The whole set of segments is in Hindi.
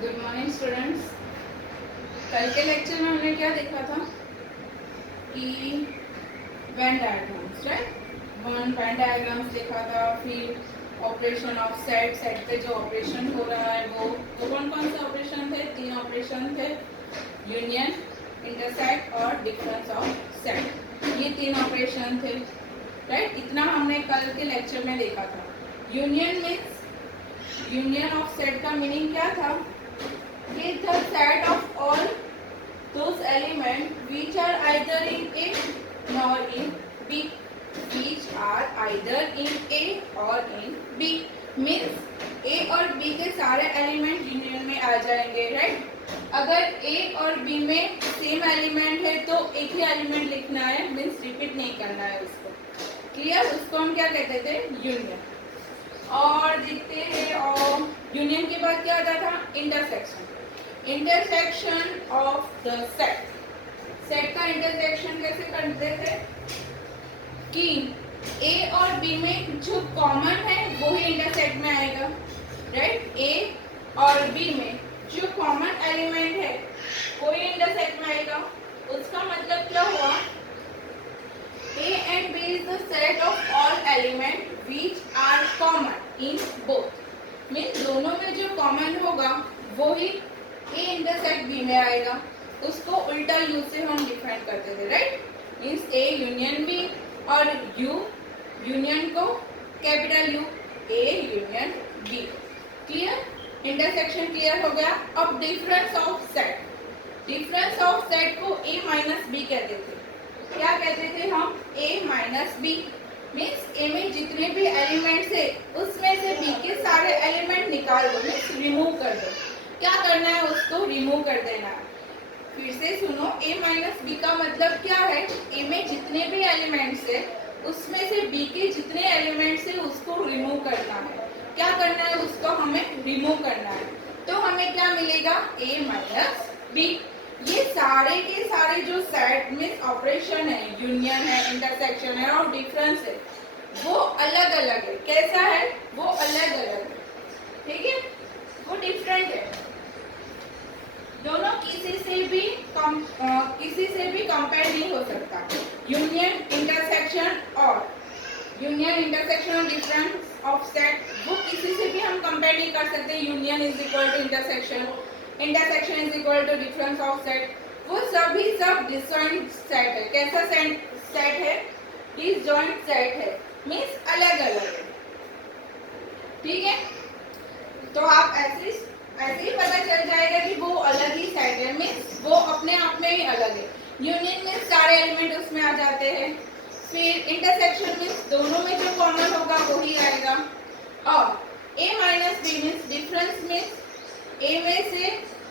Good morning students. कल के लेक्चर में हमने क्या देखा था कि Venn diagrams, right. Venn diagrams देखा था, फिर ऑपरेशन ऑफ सेट, सेट पे जो ऑपरेशन हो रहा है वो कौन कौन से ऑपरेशन थे? 3 ऑपरेशन थे, यूनियन, इंटरसेक्ट और डिफरेंस ऑफ सेट। ये 3 ऑपरेशन थे, राइट। इतना हमने कल के लेक्चर में देखा था। Union means, union of set का मीनिंग क्या था? Is the set of all those elements which are either in A nor in B, which are either in A or in B, means A और B के सारे एलिमेंट यूनियन में आ जाएंगे, राइट। अगर A और B में सेम एलिमेंट है तो एक ही एलिमेंट लिखना है, मीन्स रिपीट नहीं करना है उसको। क्लियर? उसको हम क्या कहते थे? यूनियन। और देखते हैं, और यूनियन के बाद क्या आता था? Intersection. Intersection of the set. Set का इंटरसेक्शन कैसे करते थे कि ए और बी में जो कॉमन है वो ही इंटरसेक्ट में आएगा, राइट। ए और बी में जो कॉमन एलिमेंट है वो ही इंटरसेक्ट में आएगा। उसका मतलब क्या हुआ? A and B is the set of all elements which are common in both. Mean दोनों में जो कॉमन होगा वो ही A इंटरसेक्ट B में आएगा। उसको उल्टा U से हम डिफाइन करते थे, right. Means A union B और U यूनियन को capital U, A union B। Clear? Intersection clear हो गया। अब difference of set. Difference of set को A माइनस B कहते थे। क्या कहते थे हम? A minus B. Means A में जितने भी एलिमेंट्स है उसमें से B के सारे एलिमेंट निकाल दो, मीन्स रिमूव कर दो। क्या करना है? उसको रिमूव कर देना है। फिर से सुनो, A माइनस बी का मतलब क्या है? A में जितने भी एलिमेंट्स है उसमें से B के जितने एलिमेंट्स है उसको रिमूव करना है। क्या करना है? उसको हमें रिमूव करना है। तो हमें क्या मिलेगा? A minus B. ये सारे के सारे जो सेट में ऑपरेशन है, यूनियन है, इंटरसेक्शन है और डिफरेंस है, वो अलग अलग है। कैसा है? वो अलग अलग है, ठीक है, वो डिफरेंट है। दोनों किसी से भी कंपेयर नहीं हो सकता। यूनियन, इंटरसेक्शन और डिफरेंस ऑफ सेट, वो किसी से भी हम कंपेयर नहीं कर सकते। Union is equal to intersection, intersection is equal to difference of set. वो सभी सब डिसजॉइंट सेट है। कैसा सेट है? डिसजॉइंट सेट है, मीन्स अलग अलग है, ठीक है। तो आप ऐसे ही पता चल जाएगा कि वो अलग ही सेट है, मीन्स वो अपने आप में ही अलग है। यूनियन में सारे एलिमेंट उसमें आ जाते हैं। फिर इंटरसेक्शन में दोनों में जो कॉमन होगा वही आएगा। और A minus B means difference, means A में से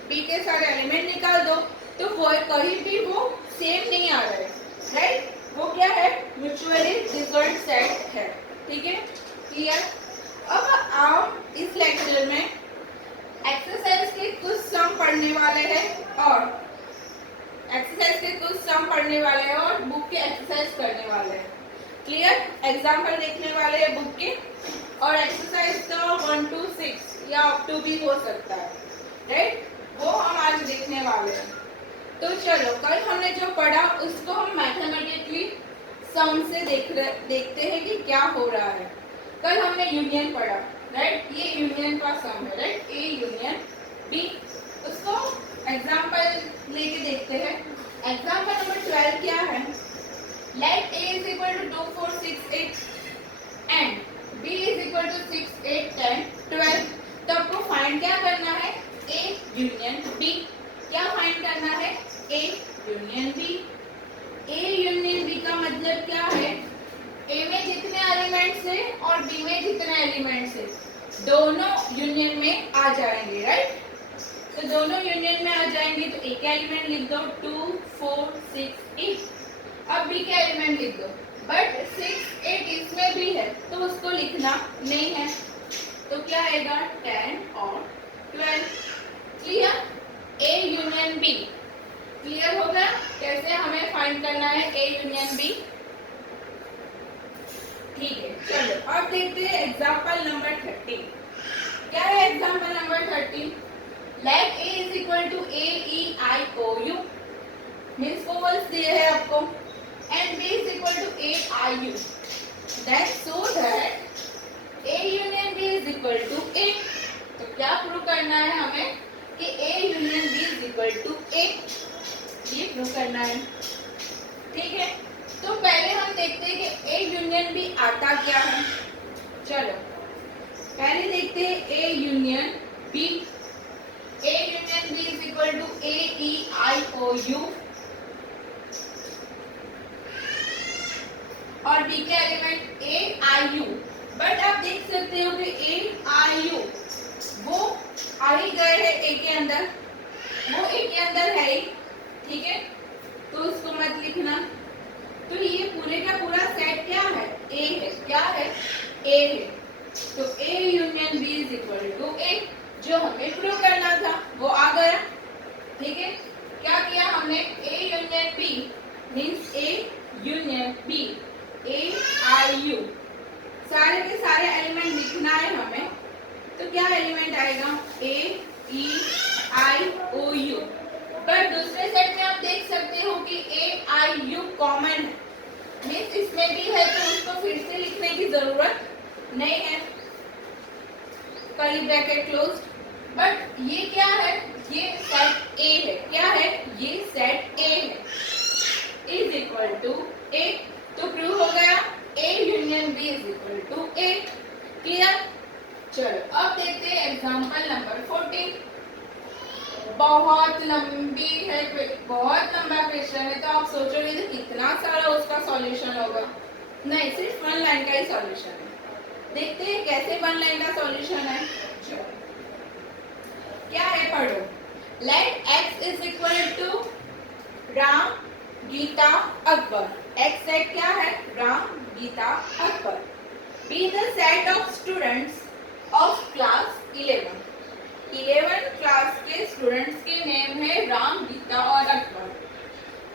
B के सारे एलिमेंट निकाल दो तो वो कहीं भी वो सेम नहीं आ रहा है, राइट। वो क्या है? म्यूचुअली डिसजॉइंट सेट है, ठीक है, क्लियर। अब आप इस लेक्चर में एक्सरसाइज के कुछ सम पढ़ने वाले हैं और बुक के एक्सरसाइज करने वाले हैं। क्लियर? एग्जाम्पल देखने वाले हैं बुक के, और एक्सरसाइज तो 1 to 6 या अप टू भी हो सकता है, राइट। वो हम आज देखने वाले हैं। तो चलो, कल हमने जो पढ़ा उसको हम मैथमेटिकली सम से देखते हैं कि क्या हो रहा है। कल हमने यूनियन पढ़ा, राइट। ये यूनियन का सम है, राइट। A union B. उसको एग्जाम्पल लेके देखते हैं। एग्जाम्पल नंबर 12 क्या है? Let A is equal to 2 4 6 8 and B is equal to 6 8 10 12। तो आपको फाइंड क्या करना है? A union B। क्या फाइंड करना है? A union B। A union B का मतलब क्या है? A में जितने एलिमेंट्स है और B में जितने एलिमेंट्स है दोनों यूनियन में आ जाएंगे, राइट। तो दोनों यूनियन में आ जाएंगे तो एक एलिमेंट लिख दो, 2 4 6 8। अब B के एलिमेंट लिख दो, बट 6 8 इसमें भी है तो उसको लिखना नहीं है। तो क्या आएगा? 10 और 12। Clear? A union B clear हो गया। कैसे हमें फाइंड करना है A यूनियन B? ठीक है, चलो अब देखते हैं एग्जांपल नंबर 30। क्या है example number 30? Let A is equal to A E I O U, means vowels दिए है आपको, and B is equal to A I U, then so that A union B is equal to A. तो क्या प्रूव करना है हमें कि A union B is equal to A, ये प्रूव करना है। ठीक है, तो पहले हम देखते हैं कि ए यूनियन बी आता क्या है। चलो पहले देखते हैं A union B. A union B is equal to A E I O U, और बी के element A I U. But आप देख सकते हो कि ए आई यू वो आ ही गए है ए के अंदर, वो ए के अंदर है ही, ठीक है, तो उसको मत लिखना। तो ये पूरे का पूरा सेट क्या है, ए है, क्या है, ए है। तो A union B is equal to A, जो हमें प्रूव करना था वो आ गया। ठीक है, क्या किया हमने, A union B means A union B, A I U, सारे के सारे एलिमेंट लिखना है हमें। तो क्या एलिमेंट आएगा, ए ई आई ओ यू। पर दूसरे सेट में आप देख सकते हो कि ए आई यू कॉमन है, मीन्स इसमें भी है, तो उसको फिर से लिखने की जरूरत नहीं है, कर्ली ब्रैकेट क्लोज। बट ये क्या है, ये सेट ए है, क्या है, ये सेट ए है, इज इक्वल टू ए। तो प्रूव हो गया A union B is equal to A. Clear. चलो अब देखते हैं एग्जांपल नंबर 14। बहुत लंबी है, बहुत लंबा क्वेश्चन है, तो आप सोचोगे कि कितना सारा उसका सॉल्यूशन होगा। नहीं, सिर्फ 1 लाइन का ही सॉल्यूशन है। देखते हैं कैसे 1 लाइन का सॉल्यूशन है। चलो क्या है, पढ़ो। Let x is equal to Ram Gita Akbar. x set क्या है, Ram Gita Akbar. Be the set of students of class 11 class के स्टूडेंट्स के नेम है राम गीता और Akbar.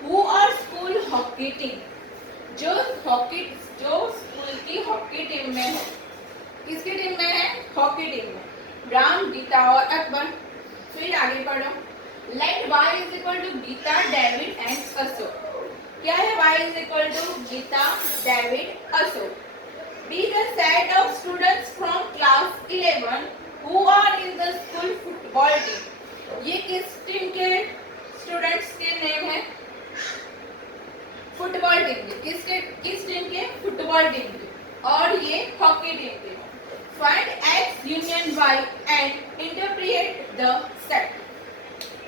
Who are school hockey team, जो स्कूल की हॉकी टीम में है, किसकी टीम में है, हॉकी टीम में, राम गीता और अकबर। फिर आगे पढ़ो। Let y is equal to Gita David and Ashok. क्या है, y is equal to Gita David Ashok. Be the set of students from class 11 who are in the school football team। ये किस टीम के स्टूडेंट्स के नेम है, फुटबॉल टीम के, किस टीम के, फुटबॉल टीम के, और ये हॉकी टीम के। Find x union y and interpret the set।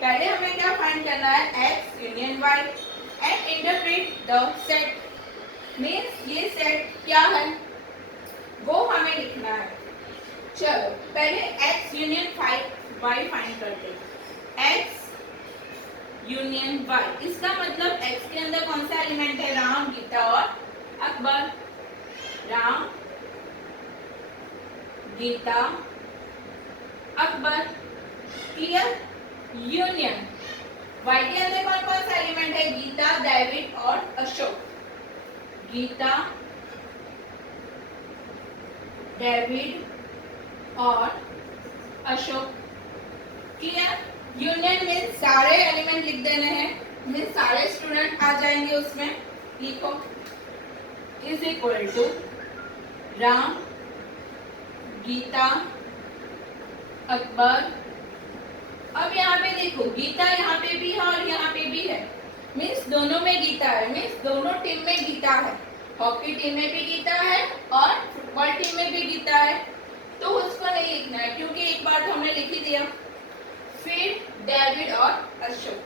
पहले हमें क्या फाइंड करना है, x union y and interpret the set। Means ये सेट क्या है वो हमें लिखना है। चलो पहले x यूनियन y फाइंड करते हैं। x यूनियन y, इसका मतलब x के अंदर कौन सा एलिमेंट है, राम गीता और Akbar. Ram Gita Akbar. Clear. Union y के अंदर कौन कौन सा एलिमेंट है, गीता डेविड और अशोक। गीता डेविड और अशोक। क्लियर। यूनियन मीन्स सारे एलिमेंट लिख देने हैं, मीन्स सारे स्टूडेंट आ जाएंगे उसमें। लिखो is equal to Ram Gita Akbar. अब यहाँ पे देखो, गीता यहाँ पे भी है और यहाँ पे भी है, मीन्स दोनों में गीता है, मीन्स दोनों टीम में गीता है। हॉकी टीम में भी गीता है और फुटबॉल टीम में भी गीता है, तो उसको नहीं लिखना है क्योंकि एक बार तो हमने लिख ही दिया। फिर डेविड और अशोक,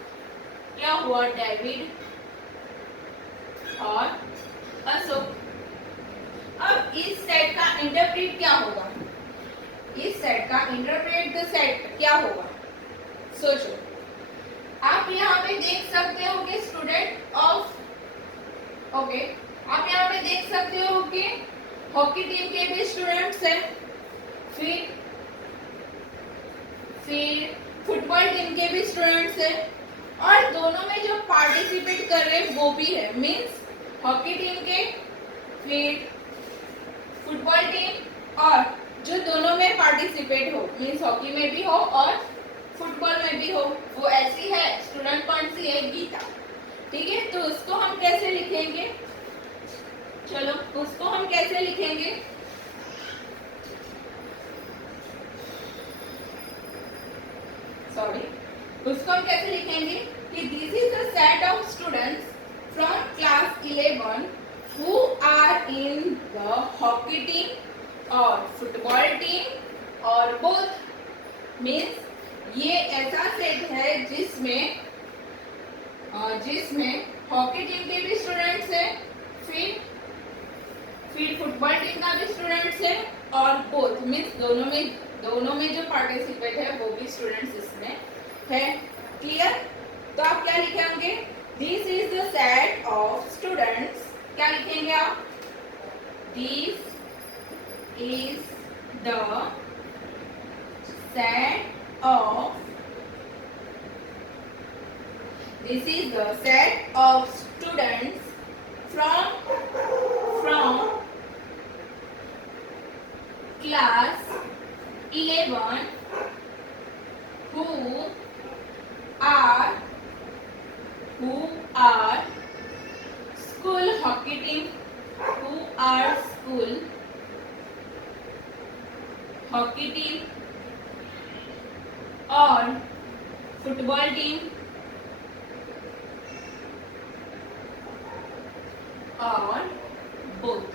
क्या हुआ, डेविड और अशोक। अब इस सेट का इंटरप्रेट क्या होगा, इस सेट का इंटरप्रेट द सेट क्या होगा, सोचो। आप यहाँ पे देख सकते हो कि स्टूडेंट ऑफ, ओके, आप यहाँ पे देख सकते हो कि हॉकी टीम के भी स्टूडेंट्स हैं, फिर फुटबॉल टीम के भी स्टूडेंट्स हैं, और दोनों में जो पार्टिसिपेट कर रहे हैं वो भी है, मीन्स हॉकी टीम के, फिर फुटबॉल टीम, और जो दोनों में पार्टिसिपेट हो, मीन्स हॉकी में भी हो और फुटबॉल में भी हो, वो ऐसी है स्टूडेंट, कौन सी है, गीता। ठीक है, तो उसको हम कैसे लिखेंगे, चलो उसको हम कैसे लिखेंगे, सॉरी, उसको हम कैसे लिखेंगे कि this is the set of students from class 11 who are in the hockey team और फुटबॉल टीम और both, मीन्स ये ऐसा सेट है जिसमें हॉकी टीम के भी स्टूडेंट्स हैं, फिर फुटबॉल टीम का भी स्टूडेंट्स है और बोथ मीन्स दोनों में जो पार्टिसिपेट है वो भी स्टूडेंट्स इसमें है। क्लियर? तो आप क्या लिखेंगे, this is the set of students, क्या लिखेंगे आप, this is the set of, this is the set of students from class 11 who are school hockey team, who are school hockey team और फुटबॉल टीम और बोथ।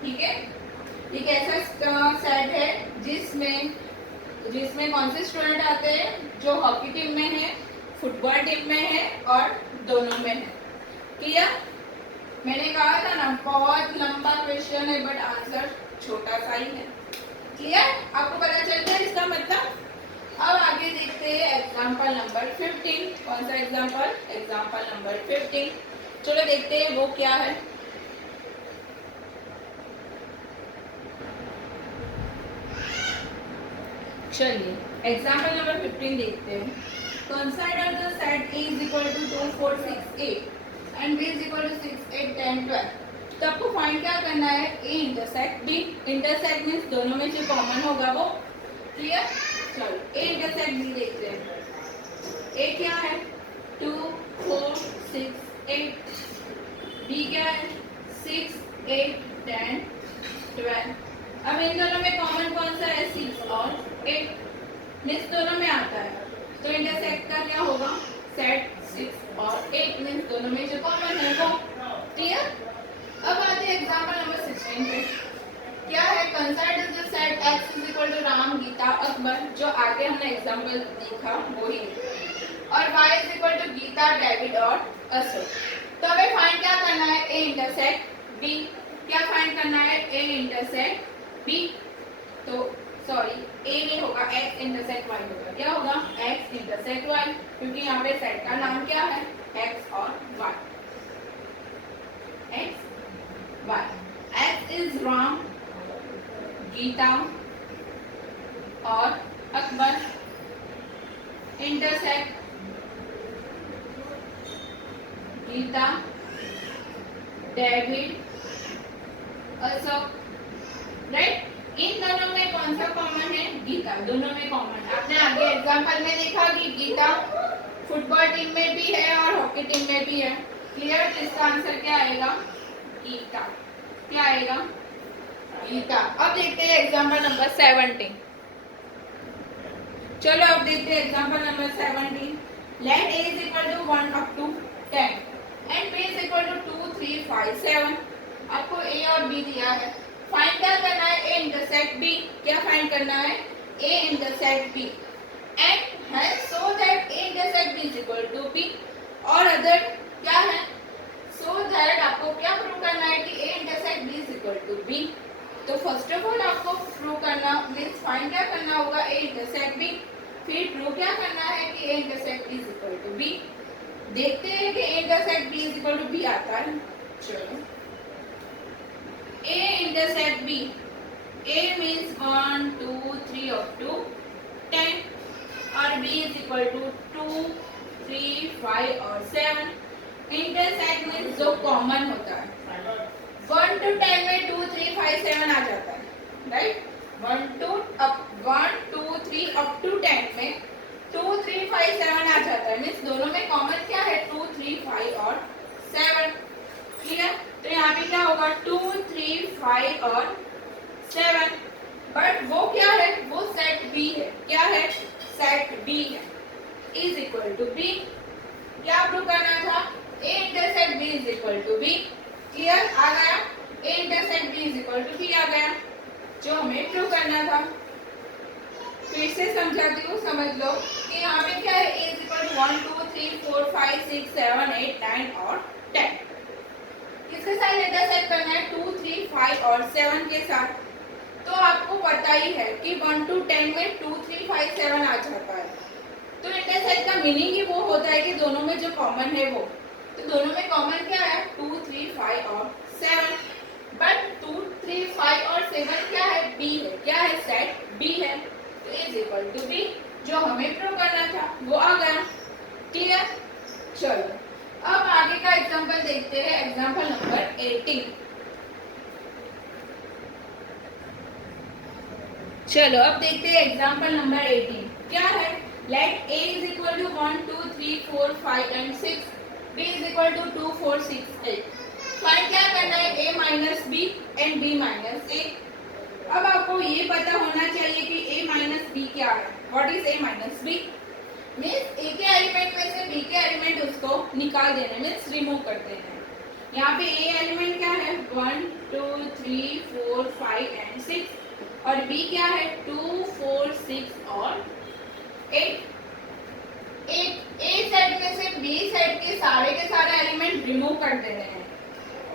ठीक है, एक ऐसा सेट है जिसमें कौन से स्टूडेंट आते हैं, जो हॉकी टीम में है, फुटबॉल टीम में है और दोनों में है। क्लियर? मैंने कहा था ना बहुत लंबा क्वेश्चन है बट आंसर छोटा सा ही है। क्लियर? आपको पता चल गया इसका मतलब? अब आगे देखते हैं एग्जाम्पल नंबर 15। कौन सा एग्जाम्पल? Example number 15। चलो देखते हैं वो क्या है। चलिए एग्जाम्पल नंबर 15 देखते हैं। Consider the set A is equal to 2 4 6 8 and B is equal to 6 8 10 12। तो आपको फाइंड क्या करना है, A intersect B। Intersect means दोनों में जो कॉमन होगा वो। क्लियर? चलो A इंटरसेक्ट B देखते हैं। A क्या है, 2 4 6 8, B क्या है, 6 8 10 12। अब इन दोनों में कॉमन कौन सा है, 6 और 8, मीन्स दोनों में आता है, तो इंटरसेक्ट का क्या होगा, सेट 6 और 8, मीन्स दोनों में जो कॉमन है वो। क्लियर? अब आते हैं एग्जांपल नंबर 16 पे। क्या है, consider the set X is equal to Ram Gita Akbar, जो आगे हमने एग्जांपल देखा वही, और Y is equal to Gita David और अशोक। तो हमें फाइंड क्या करना है, A इंटरसेक्ट B। क्या फाइंड करना है, A इंटरसेक्ट B। तो सॉरी A नहीं होगा, X इंटरसेक्ट Y होगा। क्या होगा, X इंटरसेक्ट Y, क्योंकि यहाँ पे सेट का नाम क्या है, X और Y। X Y, X is Ram, Gita और Akbar, intersect Geeta David Ashok. Right? इन दोनों में कौन सा कॉमन है, गीता, दोनों में कॉमन। आपने आगे एग्जांपल में देखा कि गीता फुटबॉल टीम में भी है और हॉकी टीम में भी है। क्लियर? तो इसका आंसर क्या आएगा, गीता। क्या आएगा, गीता। अब देखते हैं एग्जांपल नंबर 17। चलो अब देखते हैं example number 17। Let A is equal to 1 up to 10 and B is equal to 2 3 5 7। आपको A और B दिया है, फाइंड क्या करना है, A इंटरसेक्ट B। क्या फाइंड करना है, A इंटरसेक्ट B एंड है so that A intersect B is equal to B, और अदर क्या है, सो दैट आपको क्या प्रूव करना है कि A intersect B is equal to B। तो फर्स्ट ऑफ ऑल आपको प्रूव करना मीन्स फाइंड क्या करना होगा, A इंटरसेक्ट B, फिर प्रूव क्या करना है कि A intersect B is equal to B। देखते हैं कि A intersect B is equal to B आता है। चलो A intersect B, A means 1 2 3 up to 10 और B इज इक्वल टू 2 3 5 और 7। इंटरसेक्ट मीन्स जो कॉमन होता है, 1 to 10 में 2 3 5 7 आ जाता है। राइट? 1 2 3 अप टू 10 और 7, बट वो क्या है, वो सेट बी है। क्या है, सेट बी है। इज इक्वल टू बी, क्या प्रूव करना था, A intersect B is equal to B. Clear, आ गया, A intersect B is equal to B आ गया, जो हमें प्रूव करना था। फिर से समझाती हूँ, समझ लो कि यहाँ पे क्या है, ए इज इक्वल टू 1 2 3 4 5 6 7 8 9 और 10। किसके साथ इंटरसेक्ट करना है, 2 3 5 और 7 के साथ। तो आपको पता ही है कि 1 to 10 में 2 3 5 7 आ जाता है। तो इंटरसेक्ट का मीनिंग ही वो होता है कि दोनों में जो कॉमन है वो, तो दोनों में कॉमन क्या है, 2 3 5 और 7। बट 2 3 5 और 7 क्या है, बी है। क्या है, सेट बी है। तो इज इक्वल टू बी, जो हमें प्रूव करना था वो आ गया। क्लियर, चलो अब आगे का एग्जांपल देखते हैं, एग्जांपल नंबर 18। चलो अब देखते हैं एग्जांपल नंबर 18 क्या है। Let a is equal to 1 2 3 4 5 and 6, b is equal to 2 4 6 8। Find क्या करना है, a minus B and b minus A. अब आपको ये पता होना चाहिए कि a माइनस बी क्या है। What is a minus B, means a के एलिमेंट में से b के एलिमेंट उसको निकाल देने, मीन्स रिमूव कर देना है। यहाँ पे a एलिमेंट क्या है, 1 2 3 4 5 एंड 6, और b क्या है, 2 4 6 और 8। ए सेट में से बी सेट के सारे एलिमेंट रिमूव कर दे रहे हैं।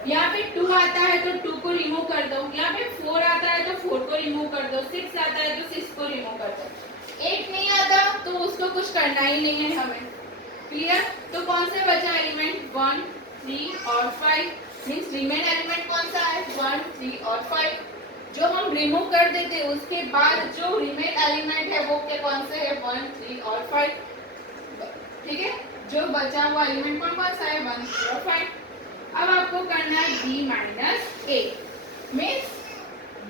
यहाँ पे 2 आता है तो 2 को रिमूव कर दो, यहाँ पे 4 आता है तो 4 को रिमूव कर दो, 6 आता है तो 6 को रिमूव कर दो। 8 नहीं आता तो उसको कुछ करना ही नहीं है हमें। क्लियर, तो कौन से बचा एलिमेंट, 1 3 और 5, मीन्स रिमेन एलिमेंट कौन सा है, 1 3 और 5। जो हम रिमूव कर देते उसके बाद जो रिमेन एलिमेंट है वो के कौन से है, 1 3 और 5। ठीक है, जो बचा हुआ एलिमेंट कौन सा है, 1 3 और 5। अब आपको करना है b माइनस ए, मीन्स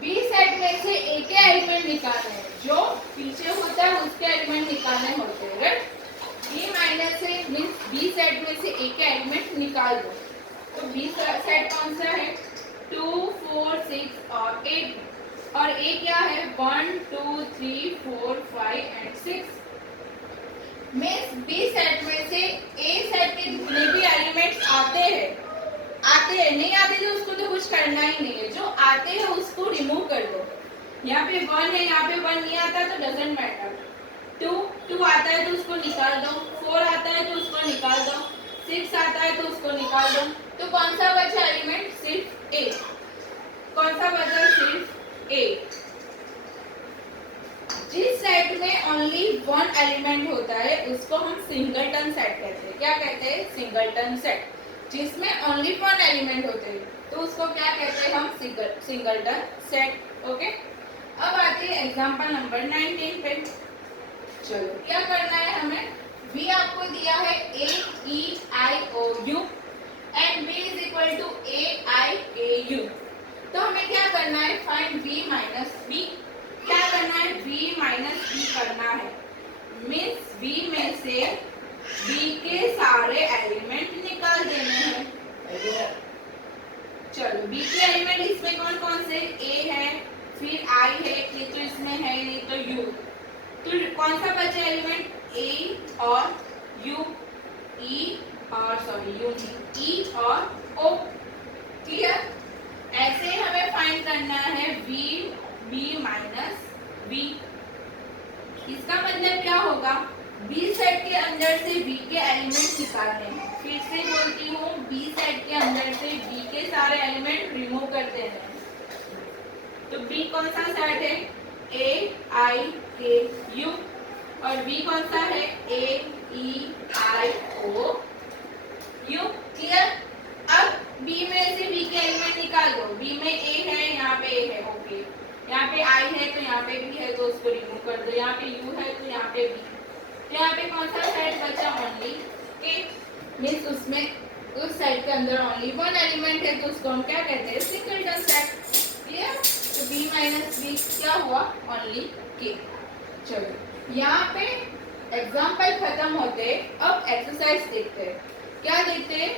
b सेट में से a के एलिमेंट निकालने हैं, जो पीछे होता है उसके एलिमेंट निकालने होते हैं, राइट। b माइनस ए मीन्स b सेट में से a के एलिमेंट निकाल दो। तो b सेट कौन सा है, 2 4 6 और 8, और a क्या है, 1 2 3 4 5 एंड 6। मीन्स b सेट में से a सेट के जितने भी एलिमेंट्स आते हैं, नहीं आते तो उसको तो कुछ करना ही नहीं है, जो आते हैं उसको रिमूव कर दो। यहाँ पे 1 है, यहाँ पे 1 नहीं आता तो डजंट मैटर। 2 आता है तो उसको निकाल दो, 4 आता है तो उसको निकाल दो, 6 आता है तो उसको निकाल दो। तो कौन सा बचा एलिमेंट, सिर्फ a। कौन सा बचा, सिर्फ a। जिस सेट में ओनली 1 एलिमेंट होता है उसको हम सिंगलटन सेट कहते हैं। क्या कहते हैं, सिंगलटन सेट। जिसमें ओनली 1 एलिमेंट होते हैं तो उसको क्या कहते हैं, हम सिंगलटन सेट। ओके, अब आते हैं एग्जांपल नंबर 19 पे। चलो क्या करना है हमें, b आपको दिया है a e i o u and b is equal to a i a u। तो हमें क्या करना है, फाइंड b माइनस b। क्या करना है, b माइनस b करना है, मीन्स b में से b के सारे एलिमेंट निकाल देने हैं। चलो b के एलिमेंट इसमें कौन कौन से, a है, फिर i है, ये तो इसमें है नहीं तो u। तो कौन सा बचा एलिमेंट, a और u, e और सॉरी u नहीं, e और o। क्लियर, ऐसे हमें फाइंड करना है b माइनस b। इसका मतलब क्या होगा, b सेट के अंदर से b के एलिमेंट निकालने हैं। फिर से बोलती हूँ, b सेट के अंदर से b के सारे एलिमेंट रिमूव कर देने हैं। तो b कौन सा सेट है, a i k u, और b कौन सा है, a e i o u। Clear, अब b में से b के एलिमेंट निकाल दो। b में a है, यहाँ पे a है, ओके। यहाँ पे i है तो यहाँ पे b है तो उसको रिमूव कर दो। यहाँ पे u है तो यहाँ पे b। यहाँ पे कौन सा सेट बचा, ओनली k, मीन्स उसमें उस सेट के अंदर ओनली 1 एलिमेंट है तो उसको हम क्या कहते हैं, सिंगलटन सेट। क्लियर, तो b माइनस b क्या हुआ, ओनली k। चलो यहाँ पे एग्जाम्पल खत्म होते, अब एक्सरसाइज देखते हैं। क्या देखते हैं,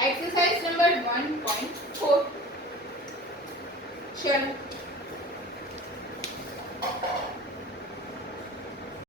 एक्सरसाइज नंबर 1.4। चलो